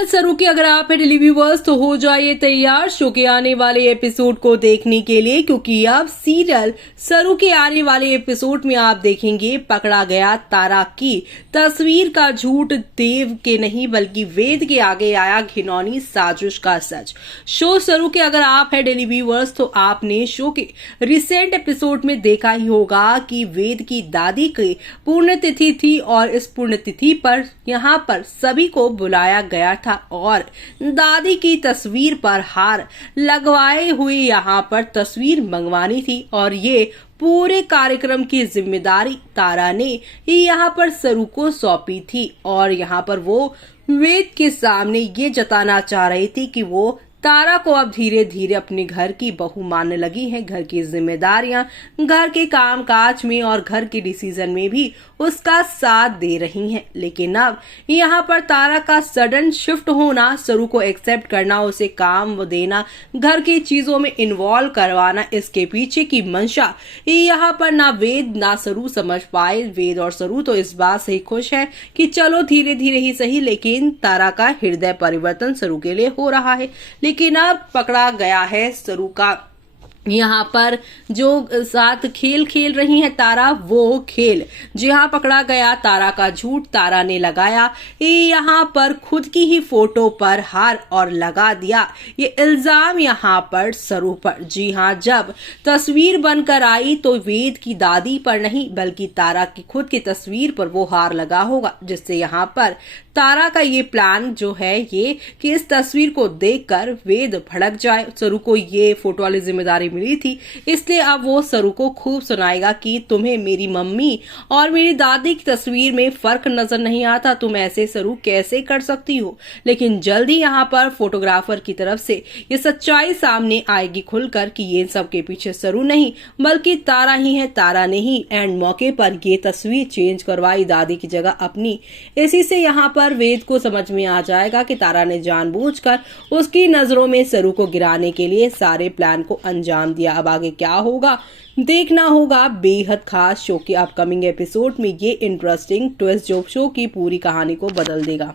Serial सरू के अगर आप है डेली व्यूअर्स तो हो जाइए तैयार शो के आने वाले एपिसोड को देखने के लिए, क्योंकि अब सीरियल सरू के आने वाले एपिसोड में आप देखेंगे पकड़ा गया तारा की तस्वीर का झूठ, देव के नहीं बल्कि वेद के आगे आया घिनौनी साजिश का सच। शो सरू के अगर आप है डेली व्यूअर्स तो आपने शो के रिसेंट एपिसोड में देखा ही होगा कि वेद की दादी की पुण्यतिथि थी और इस पुण्यतिथि पर यहाँ पर सभी को बुलाया गया था और दादी की तस्वीर पर हार लगवाए हुए यहाँ पर तस्वीर मंगवानी थी और ये पूरे कार्यक्रम की जिम्मेदारी तारा ने यहाँ पर सरू को सौंपी थी और यहाँ पर वो वेद के सामने ये जताना चाह रही थी कि वो तारा को अब धीरे धीरे अपने घर की बहू मानने लगी है। घर की जिम्मेदारियां, घर के काम काज में और घर के डिसीजन में भी उसका साथ दे रही हैं। लेकिन अब यहाँ पर तारा का सडन शिफ्ट होना, सरू को एक्सेप्ट करना, उसे काम देना, घर की चीजों में इन्वॉल्व करवाना, इसके पीछे की मंशा यहाँ पर ना वेद ना सरू समझ पाए। वेद और सरू तो इस बात से खुश है कि चलो धीरे धीरे ही सही, लेकिन तारा का हृदय परिवर्तन सरू के लिए हो रहा है। लेकिन अब पकड़ा गया है सरू का यहाँ पर जो साथ खेल खेल रही है तारा, वो खेल जहाँ पकड़ा गया तारा का झूठ तारा ने लगाया यहाँ पर खुद की ही फोटो पर हार और लगा दिया ये इल्जाम यहाँ पर सरू पर। जी हाँ, जब तस्वीर बनकर आई तो वेद की दादी पर नहीं बल्कि तारा की खुद की तस्वीर पर वो हार लगा होगा, जिससे यहाँ पर तारा का ये प्लान जो है ये कि इस तस्वीर को देखकर वेद भड़क जाए। सरू को ये फोटो वाली जिम्मेदारी मिली थी, इसलिए अब वो सरू को खूब सुनाएगा कि तुम्हें मेरी मम्मी और मेरी दादी की तस्वीर में फर्क नजर नहीं आता, तुम ऐसे सरू कैसे कर सकती हो। लेकिन जल्दी यहाँ पर फोटोग्राफर की तरफ से ये सच्चाई सामने आएगी खुलकर कि ये सब के पीछे सरू नहीं बल्कि तारा ही है। तारा ने ही एंड मौके पर ये तस्वीर चेंज करवाई, दादी की जगह अपनी। इसी से यहाँ पर वेद को समझ में आ जाएगा कि तारा ने जानबूझकर उसकी नजरों में सरू को गिराने के लिए सारे प्लान को अंजाम दिया। अब आगे क्या होगा देखना होगा। बेहद खास शो के अपकमिंग एपिसोड में ये इंटरेस्टिंग ट्विस्ट जो शो की पूरी कहानी को बदल देगा।